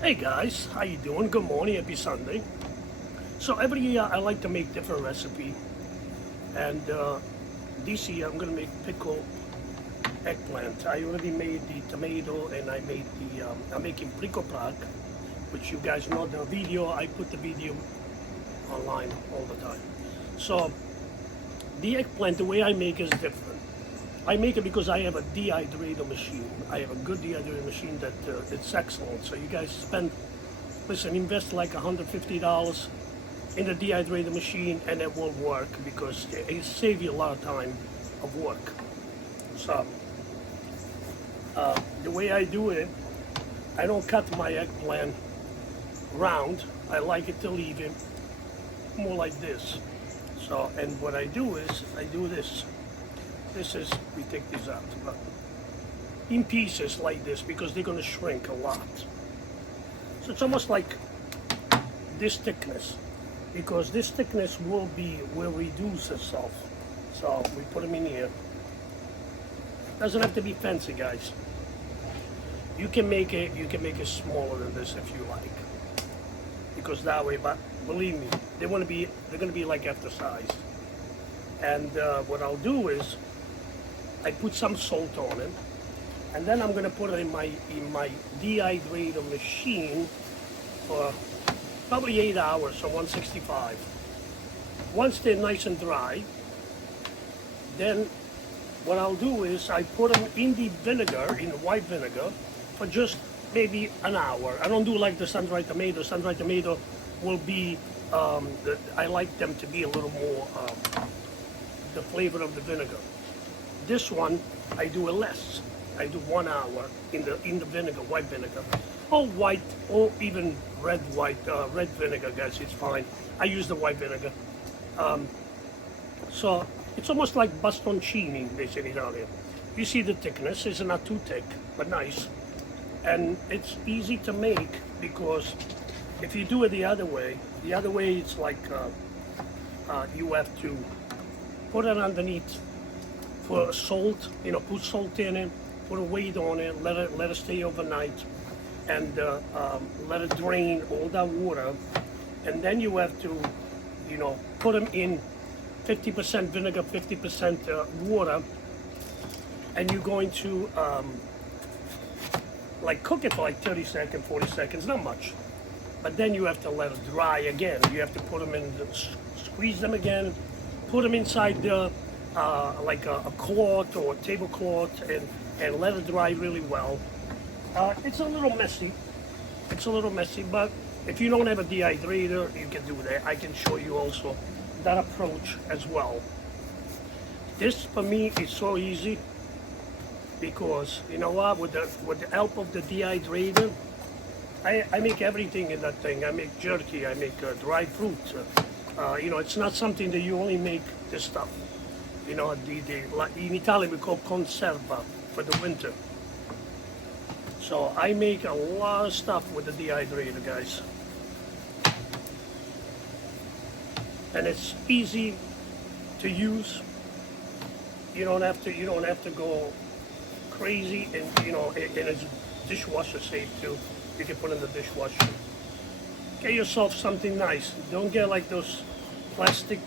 Hey guys, how you doing? Good morning, happy Sunday. So every year I like to make different recipe, and this year I'm gonna make pickled eggplant. I already made the tomato, and I made the I'm making Pickled, which you guys know the video. I put the video online all the time. So the eggplant, the way I make is different. I make it because I have a dehydrator machine. I have a good dehydrator machine that it's excellent. So you guys invest like $150 in the dehydrator machine, and it will work because it saves you a lot of time of work. So the way I do it, I don't cut my eggplant round. I like it to leave it more like this. So, and what I do is I do this. We take these out in pieces like this because they're going to shrink a lot. So it's almost like this thickness, because this thickness will reduce itself. So we put them in here. Doesn't have to be fancy, guys. You can make it smaller than this if you like, because that way. But believe me, they're going to be like after size. And what I'll do is I put some salt on it, and then I'm gonna put it in my dehydrator machine for probably 8 hours on 165. Once they're nice and dry, then what I'll do is I put them in the vinegar, in the white vinegar, for just maybe an hour. I don't do like the sun-dried tomato. Sun-dried tomato will be, I like them to be a little more, the flavor of the vinegar. This one, I do it less. I do 1 hour in the vinegar, white vinegar, or white, or even red vinegar, guys. It's fine. I use the white vinegar. So it's almost like bastoncini, they say in Italian. You see the thickness. It's not too thick, but nice, and it's easy to make because if you do it the other way it's like you have to put it underneath. For salt, put salt in it, put a weight on it, let it stay overnight, and let it drain all that water. And then you have to, put them in 50% vinegar, 50% water, and you're going to like cook it for like 30 seconds, 40 seconds, not much. But then you have to let it dry again. You have to put them in, squeeze them again, put them inside the like a cloth or a tablecloth, and let it dry really well. It's a little messy, but if you don't have a dehydrator, you can do that. I can show you also that approach as well. This for me is so easy because you know what, with the help of the dehydrator, I make everything in that thing. I make jerky, I make dried fruit. It's not something that you only make this stuff. In Italian we call conserva for the winter. So I make a lot of stuff with the dehydrator, guys. And it's easy to use. You don't have to go crazy, and and it's dishwasher safe too. You can put in the dishwasher. Get yourself something nice. Don't get like those plastic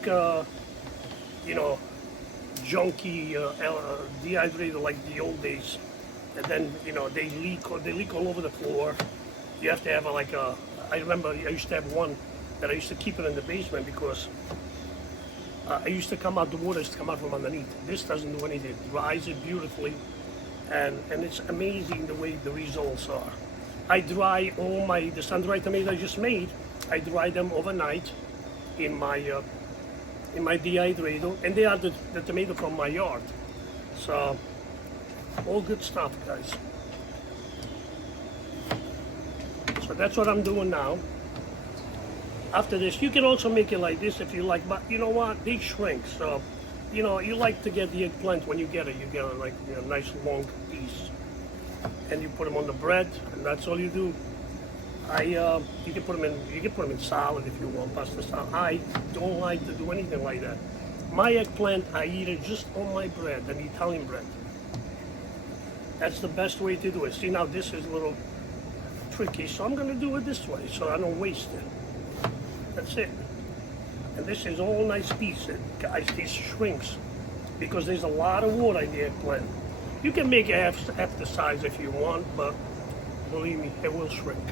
junky dehydrator like the old days, and then they leak all over the floor. You have to have I remember I used to have one that I used to keep it in the basement because the water used to come out from underneath. This doesn't do anything. It dries it beautifully, and it's amazing the way the results are. I dry all the sun-dried tomatoes I just made. I dry them overnight in my dehydrator, and they are the tomato from my yard. So all good stuff, guys. So that's what I'm doing now. After this, you can also make it like this if you like, but you know what, they shrink. So you like to get the eggplant when you get it. You get a nice long piece, and you put them on the bread, and that's all you do. You can put them in salad if you want, pasta salad. I don't like to do anything like that. My eggplant, I eat it just on my bread, an Italian bread. That's the best way to do it. See, now this is a little tricky, so I'm gonna do it this way so I don't waste it. That's it. And this is all nice pieces. Guys, this shrinks because there's a lot of water in the eggplant. You can make it half the size if you want, but believe me, it will shrink.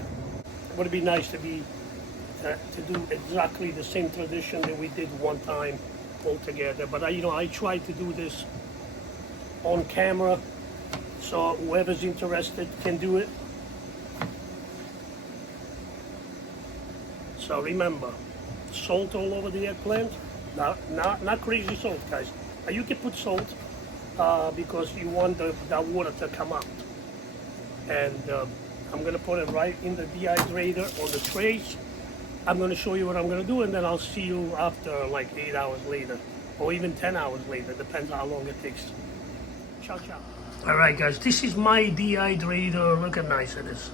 It would be nice to be to do exactly the same tradition that we did one time all together. But I try to do this on camera, so whoever's interested can do it. So remember, salt all over the eggplant. Not crazy salt, guys. You can put salt because you want that water to come out. And I'm gonna put it right in the dehydrator on the trays. I'm gonna show you what I'm gonna do, and then I'll see you after like 8 hours later, or even 10 hours later, depends how long it takes. Ciao, ciao. All right, guys, this is my dehydrator. Look how nice it is.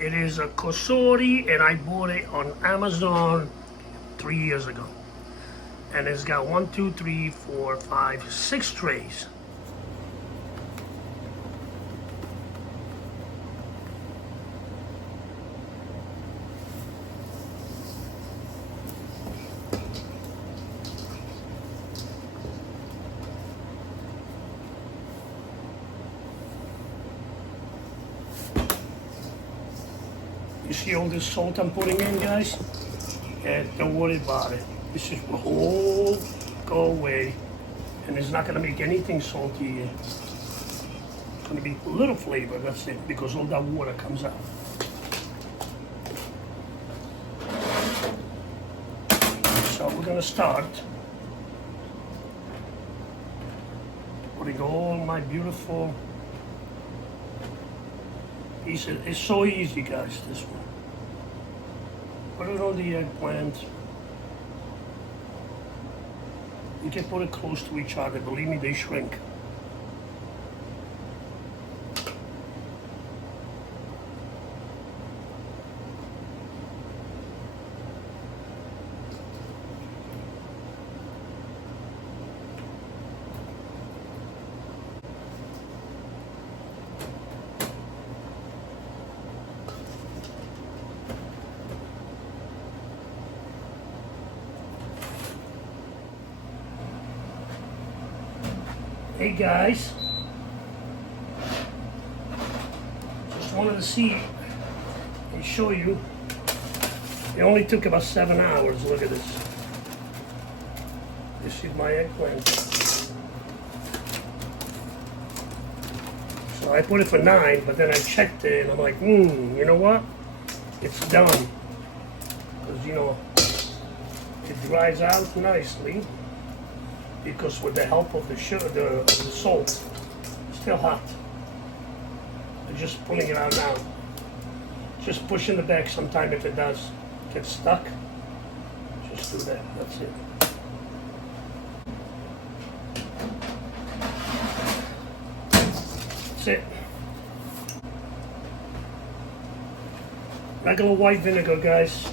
It is a Kosori, and I bought it on Amazon 3 years ago. And it's got 1, 2, 3, 4, 5, 6 trays. You see all this salt I'm putting in, guys? And don't worry about it. This is will all go away, and it's not gonna make anything salty here. It's gonna be a little flavor, that's it, because all that water comes out. So we're gonna start putting all my beautiful pieces. It's so easy, guys, this one. Put it on the eggplant. You can put it close to each other. Believe me, they shrink. Hey guys, just wanted to see and show you. It only took about 7 hours. Look at this. This is my eggplant. So I put it for 9, but then I checked it and I'm like, you know what? It's done. Because it dries out nicely. Because with the help of the sugar, the salt, it's still hot. I'm just pulling it out now. Just push in the back sometime if it does get stuck. Just do that, that's it. That's it. Regular white vinegar, guys.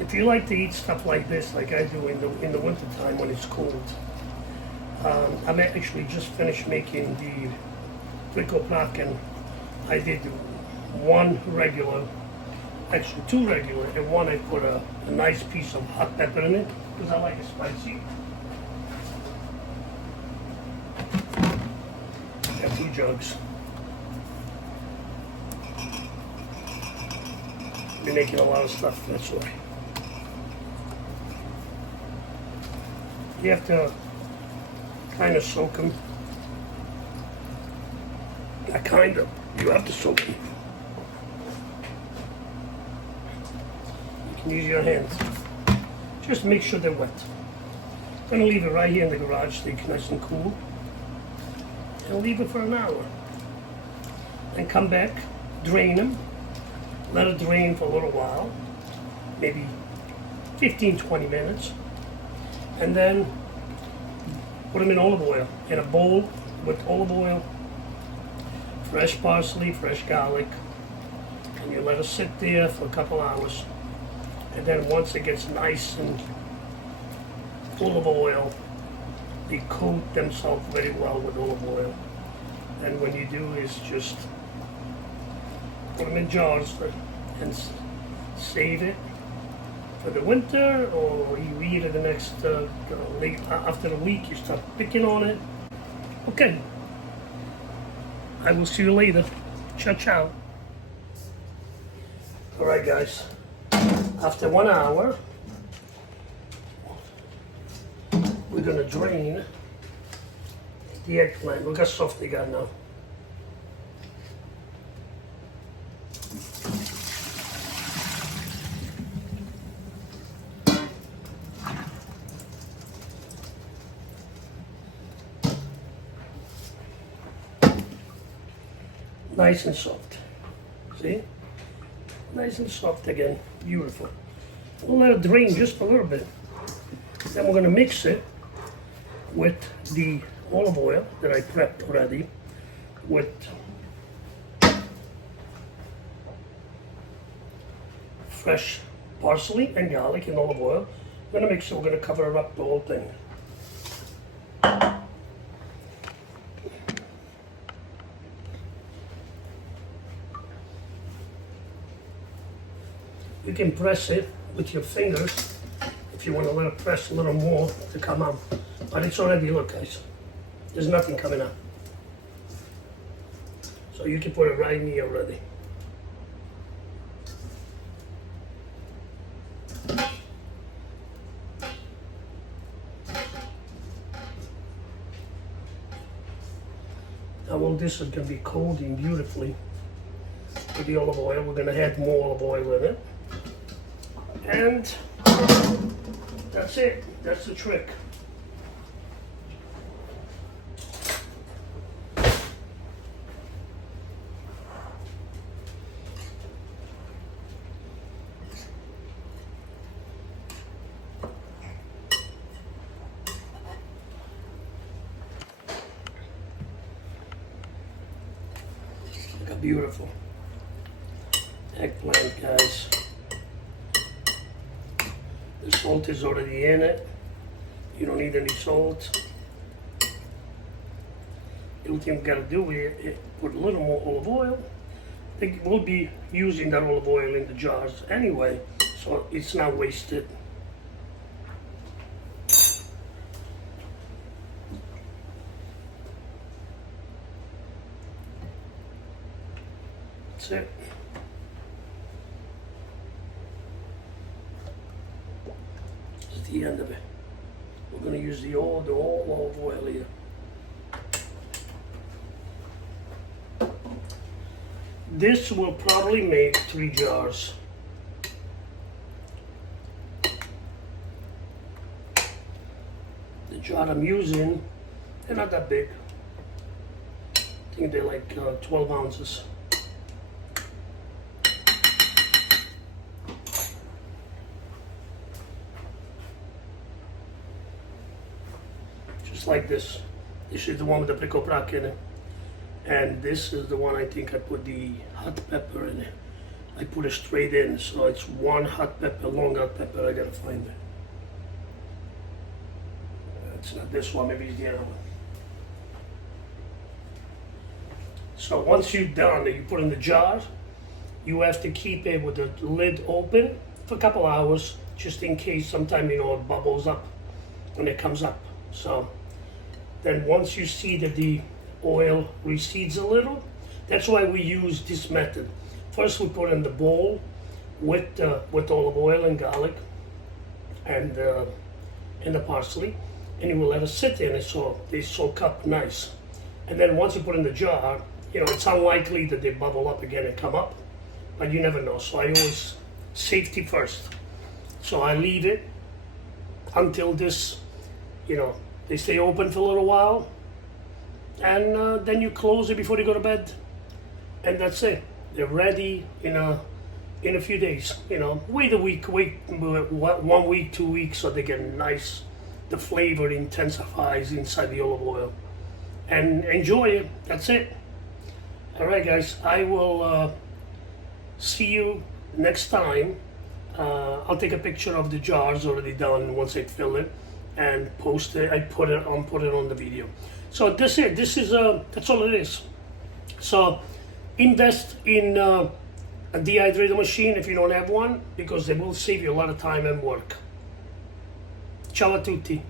If you like to eat stuff like this, like I do in the winter time when it's cold, I'm actually just finished making the Pickled, and I did one regular, actually 2 regular, and one I put a nice piece of hot pepper in it because I like it spicy. I have 2 jugs. I've been making a lot of stuff, that's why. You have to kind of soak them. Not kind of. You have to soak them. You can use your hands. Just make sure they're wet. I'm going to leave it right here in the garage so it's nice and cool. And leave it for an hour. Then come back, drain them. Let it drain for a little while. Maybe 15-20 minutes. And then put them in olive oil, in a bowl with olive oil, fresh parsley, fresh garlic, and you let it sit there for a couple hours. And then once it gets nice and full of oil, they coat themselves very well with olive oil. and what you do is just put them in jars and save it for the winter, or you eat it the next late after a week. You start picking on it. Okay, I will see you later. Ciao, ciao. All right, guys. After 1 hour, we're gonna drain the eggplant. Look how soft they got now. Nice and soft. See? Nice and soft again. Beautiful. We'll let it drain just a little bit. Then we're going to mix it with the olive oil that I prepped already with fresh parsley and garlic and olive oil. We're going to mix it. We're going to cover up the whole thing. You can press it with your fingers if you want to let it press a little more to come out. But it's already, look guys, there's nothing coming out. So you can put it right in here already. Now all this is going to be coating beautifully with the olive oil. We're going to add more olive oil in it. And that's it. That's the trick. Look how beautiful. Eggplant, guys. The salt is already in it. You don't need any salt. The only thing we gotta do is put a little more olive oil. I think we'll be using that olive oil in the jars anyway, so it's not wasted. That's it. The end of it. We're going to use the whole olive oil here. This will probably make 3 jars. The jar I'm using, they're not that big. I think they're like 12 ounces. Like this. This is the one with the pickled black in it. And this is the one I think I put the hot pepper in it. I put it straight in, so it's 1 hot pepper, long hot pepper. I gotta find it. It's not this one, maybe it's the other one. So once you're done and you put in the jar, you have to keep it with the lid open for a couple hours, just in case sometime, you know, it bubbles up when it comes up. So then once you see that the oil recedes a little, that's why we use this method. First we put in the bowl with olive oil and garlic and the parsley, and you will let it sit in it so they soak up nice. And then once you put in the jar, you know, it's unlikely that they bubble up again and come up, but you never know. So I always, safety first. So I leave it until this, you know, they stay open for a little while, and then you close it before you go to bed, and that's it. They're ready in a few days. You know, wait 1 week, 2 weeks, so they get nice. The flavor intensifies inside the olive oil, and enjoy it. That's it. All right, guys. I will see you next time. I'll take a picture of the jars already done once I fill it, and post it. I put it on the video. So that's it. This is that's all it is. So invest in a dehydrator machine if you don't have one, because they will save you a lot of time and work. Ciao a tutti.